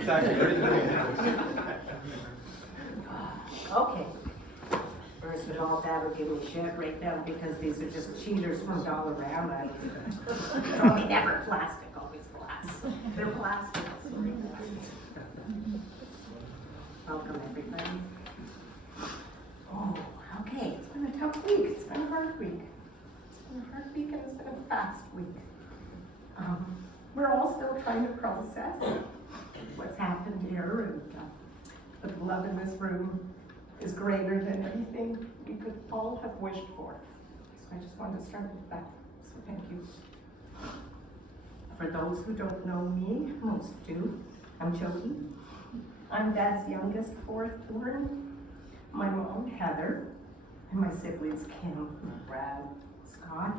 Okay. First of all, Dad would give me shit right now because these are just cheaters from Dollarama. It's only never plastic, always glass. They're plastic. Welcome, everybody. Oh, okay. It's been a tough week. It's been a hard week. It's been a hard week and it's been a fast week. We're all still trying to process what's happened here, and the love in this room is greater than anything we could all have wished for. So I just wanted to start with that. So thank you. For those who don't know me, most do, I'm Jody. I'm Dad's youngest, fourth born. My mom, Heather, and my siblings, Kim, Brad, Scott,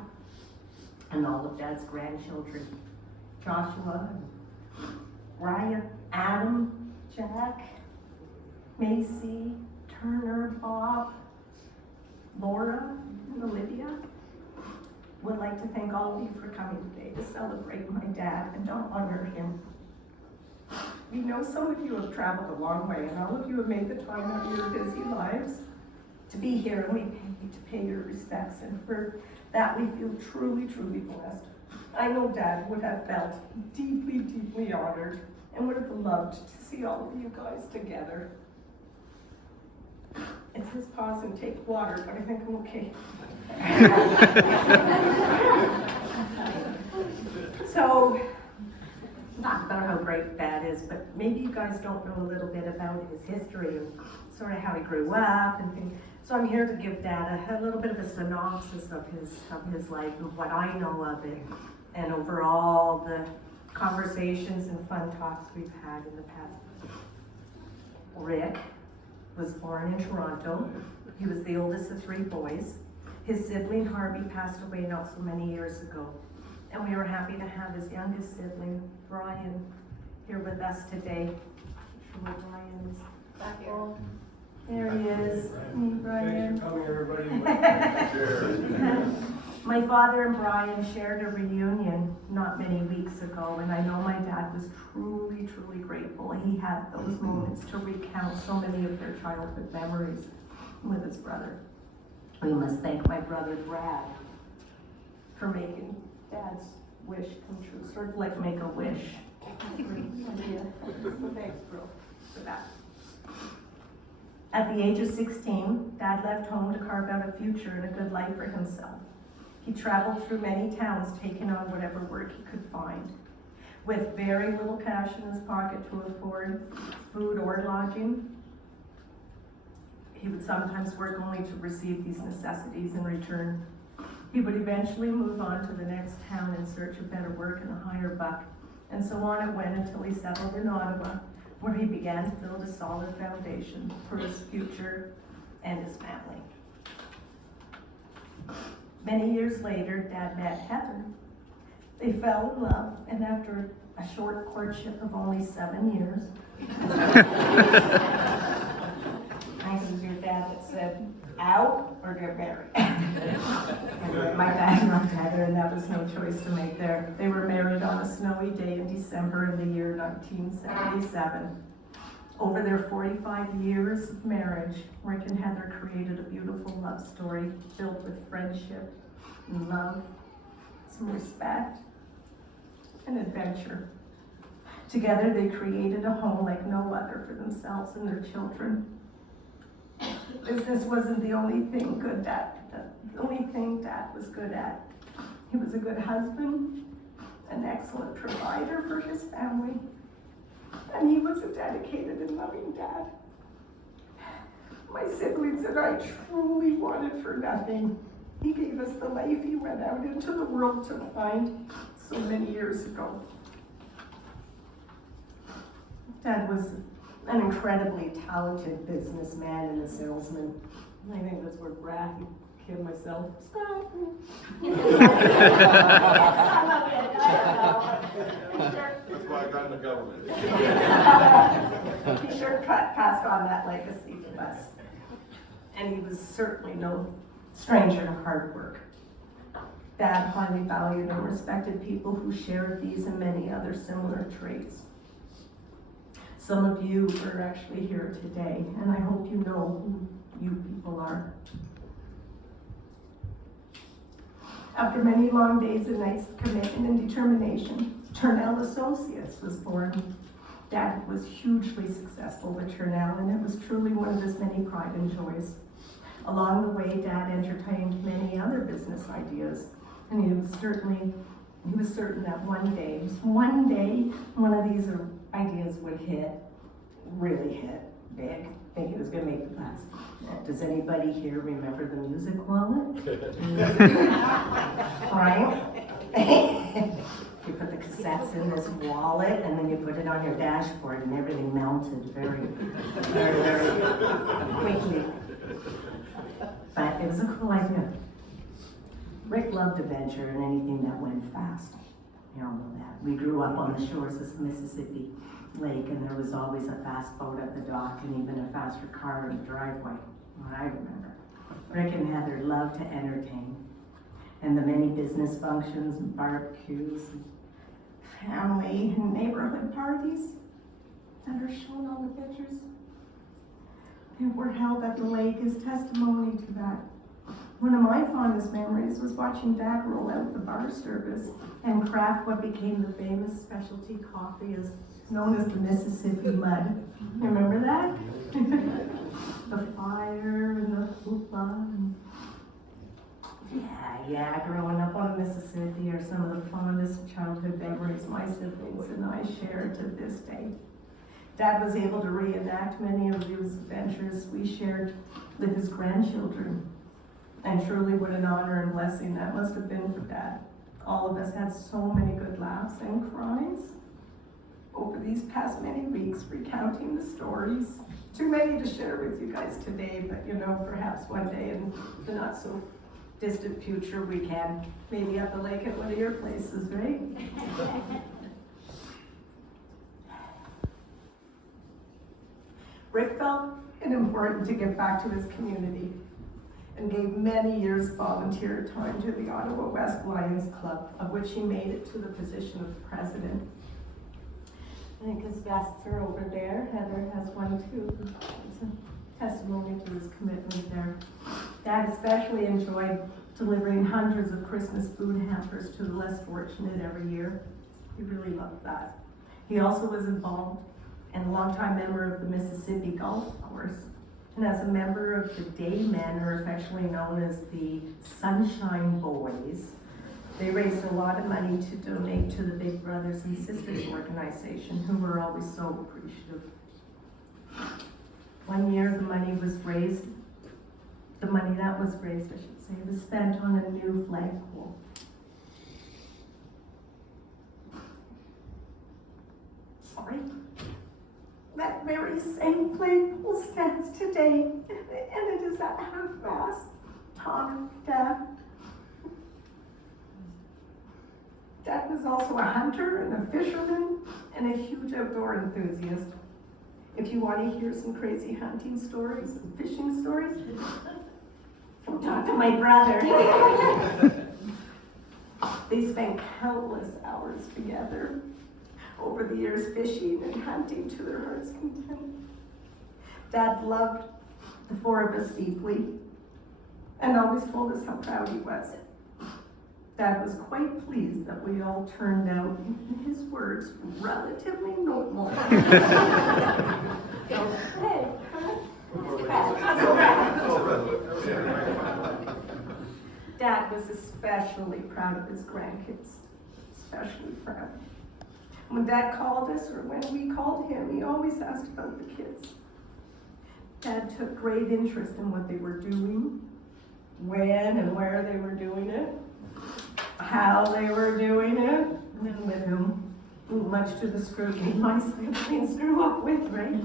and all of Dad's grandchildren, Joshua, Ryan, Adam, Jack, Macy, Turner, Bob, Laura, and Olivia. Would like to thank all of you for coming today to celebrate my dad and to honor him. We know some of you have traveled a long way, and all of you have made the time out of your busy lives to be here, and we pay your respects, and for that we feel truly, truly blessed. I know Dad would have felt deeply, deeply honored and would have loved to see all of you guys together. It says pause and take water, but I think I'm okay. So, talk about how great Dad is, but maybe you guys don't know a little bit about his history and sort of how he grew up and things. So I'm here to give Dad a little bit of a synopsis of his life and what I know of it, and overall the conversations and fun talks we've had in the past. Rick was born in Toronto. He was the oldest of three boys. His sibling Harvey passed away not so many years ago. And we were happy to have his youngest sibling, Brian, here with us today. I'm sure Brian is back here. There he is. Brian. Thanks for coming, everybody. My father and Brian shared a reunion not many weeks ago, and I know my dad was truly, truly grateful. He had those moments to recount so many of their childhood memories with his brother. We must thank my brother Brad for making Dad's wish come true, sort of like make a wish. So thanks, bro, for that. At the age of 16, Dad left home to carve out a future and a good life for himself. He traveled through many towns, taking on whatever work he could find. With very little cash in his pocket to afford food or lodging, he would sometimes work only to receive these necessities in return. He would eventually move on to the next town in search of better work and a higher buck. And so on it went until he settled in Ottawa, where he began to build a solid foundation for his future and his family. Many years later, Dad met Heather. They fell in love, and after a short courtship of only 7 years, I think it was your dad that said, out or get married. And my dad loved Heather, and that was no choice to make there. They were married on a snowy day in December in the year 1977. Over their 45 years of marriage, Rick and Heather created a beautiful love story filled with friendship and love, some respect, and adventure. Together, they created a home like no other for themselves and their children. Business wasn't the only thing Dad was good at. He was a good husband, an excellent provider for his family, and he was a dedicated and loving dad. My siblings and I truly wanted for nothing. He gave us the life he went out into the world to find so many years ago. Dad was an incredibly talented businessman and a salesman. I think that's where Brad, Kim, myself, Scott. That's why I got in the government. He sure passed on that legacy to us. And he was certainly no stranger to hard work. Dad highly valued and respected people who shared these and many other similar traits. Some of you are actually here today, and I hope you know who you people are. After many long days and nights of commitment and determination, Turnell Associates was born. Dad was hugely successful with Turnell, and it was truly one of his many pride and joys. Along the way, Dad entertained many other business ideas, and he was certain that one day, one of these ideas would really hit big. I think he was gonna make the class. Does anybody here remember the music wallet? Right? You put the cassettes in this wallet, and then you put it on your dashboard, and everything melted very quickly. But it was a cool idea. Rick loved adventure and anything that went fast. You all know that. We grew up on the shores of the Mississippi Lake, and there was always a fast boat at the dock and even a faster car in the driveway. What I remember. Rick and Heather loved to entertain, and the many business functions and barbecues, and family and neighborhood parties that are shown on the pictures that were held at the lake is testimony to that. One of my fondest memories was watching Dad roll out the bar service and craft what became the famous specialty coffee known as the Mississippi Mud. You remember that? The fire and the hoopla. Yeah, growing up on the Mississippi are some of the fondest childhood memories my siblings and I share to this day. Dad was able to reenact many of those adventures we shared with his grandchildren. And truly what an honor and blessing that must have been for Dad. All of us had so many good laughs and cries over these past many weeks recounting the stories. Too many to share with you guys today, but perhaps one day in the not so distant future we can. Maybe at the lake at one of your places, right? Rick felt it important to give back to his community and gave many years volunteer time to the Ottawa West Lions Club, of which he made it to the position of president. I think his vests are over there. Heather has one too. It's a testimony to his commitment there. Dad especially enjoyed delivering hundreds of Christmas food hampers to the less fortunate every year. He really loved that. He also was involved and a longtime member of the Mississippi Golf Course. And as a member of the Day Men, or affectionately known as the Sunshine Boys, they raised a lot of money to donate to the Big Brothers and Sisters organization, who were always so appreciative. One year the money that was raised, I should say, was spent on a new flagpole. Sorry. That very same flagpole stands today, and it is at half-mast. Tom, Dad. Dad was also a hunter and a fisherman and a huge outdoor enthusiast. If you want to hear some crazy hunting stories and fishing stories, go talk to my brother. They spent countless hours together over the years fishing and hunting to their heart's content. Dad loved the four of us deeply and always told us how proud he was. Dad was quite pleased that we all turned out, in his words, relatively normal. Dad was especially proud of his grandkids, especially proud. When Dad called us, or when we called him, he always asked about the kids. Dad took great interest in what they were doing, when and where they were doing it, how they were doing it, and with whom, much to the scrutiny my siblings grew up with, right?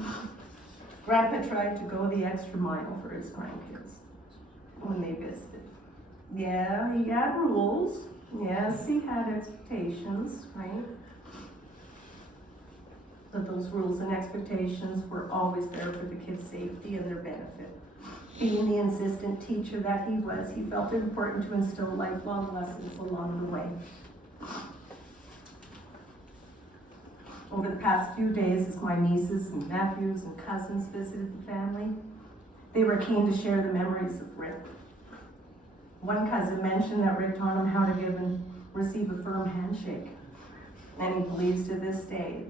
Grandpa tried to go the extra mile for his grandkids when they visited. Yeah, he had rules. Yes, he had expectations, right? But those rules and expectations were always there for the kids' safety and their benefit. Being the insistent teacher that he was, he felt it important to instill lifelong lessons along the way. Over the past few days, as my nieces and nephews and cousins visited the family, they were keen to share the memories of Ric. One cousin mentioned that Ric taught him how to give and receive a firm handshake, and he believes to this day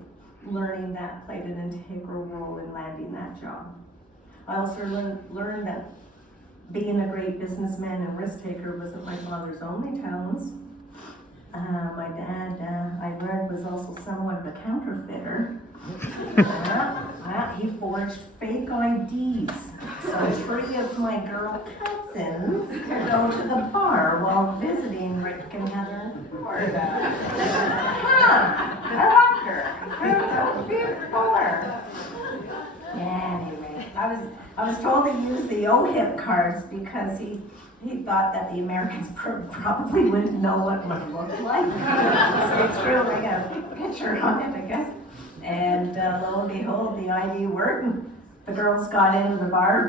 learning that played an integral role in landing that job. I also learned that being a great businessman and risk taker wasn't my father's only talents. My dad, I learned, was also somewhat of a counterfeiter. He forged fake IDs, so 3 of my girl cousins could go to the bar while visiting Ric and Heather in Florida. I wonder, who's before? Anyway, I was told to use the OHIP cards because he thought that the Americans probably wouldn't know what one looked like. So it's true, I got a picture on it, I guess. And lo and behold, the ID worked, and the girls got into the bar,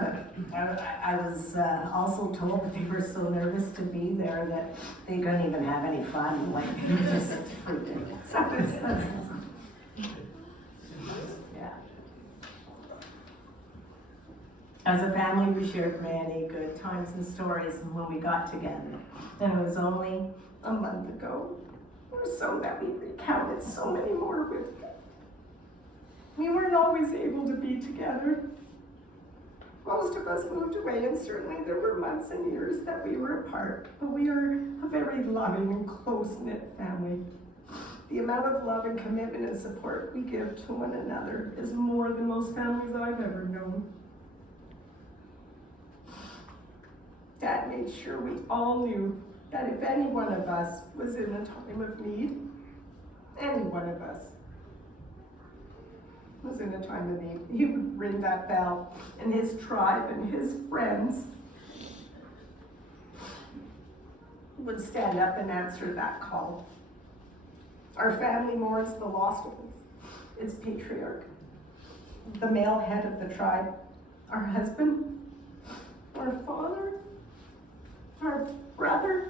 but I was also told that they were so nervous to be there that they couldn't even have any fun, like, it was just ridiculous. Yeah. As a family, we shared many good times and stories when we got together. And it was only a month ago or so that we recounted so many more with you. We weren't always able to be together. Most of us moved away, and certainly there were months and years that we were apart, but we are a very loving and close-knit family. The amount of love and commitment and support we give to one another is more than most families I've ever known. Dad made sure we all knew that if any one of us was in a time of need, any one of us was in a time of need, he would ring that bell, and his tribe and his friends would stand up and answer that call. Our family mourns the lost ones, its patriarch, the male head of the tribe, our husband, our father, our brother,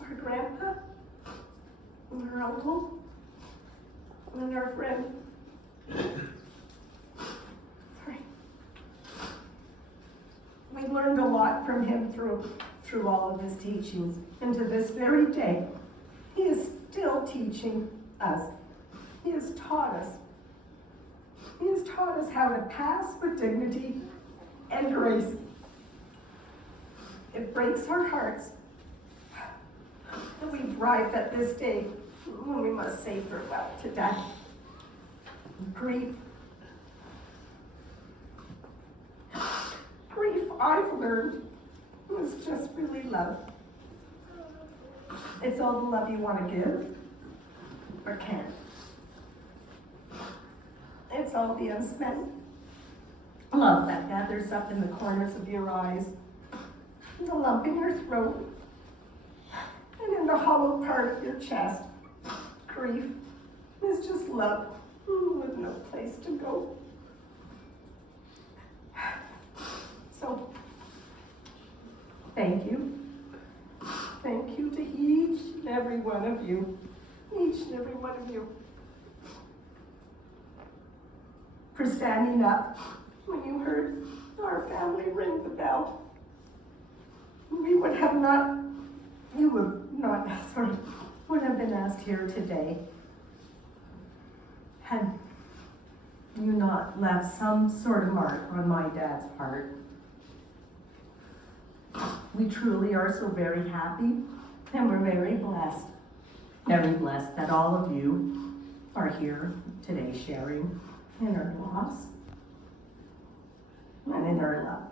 our grandpa, and our uncle, and our friend. Sorry. We learned a lot from him through all of his teachings, and to this very day, he is still teaching us. He has taught us. He has taught us how to pass with dignity and grace. It breaks our hearts that we've arrived at this day when we must say farewell to Dad. Grief I've learned was just really love. It's all the love you want to give, or can't. It's all the unspent love that gathers up in the corners of your eyes, the lump in your throat, and in the hollow part of your chest. Grief is just love with no place to go. So, thank you. Thank you to each and every one of you. Each and every one of you. For standing up when you heard our family ring the bell. We would have been asked here today had you not left some sort of mark on my dad's heart. We truly are so very happy, and we're very blessed that all of you are here today sharing in our loss and in our love.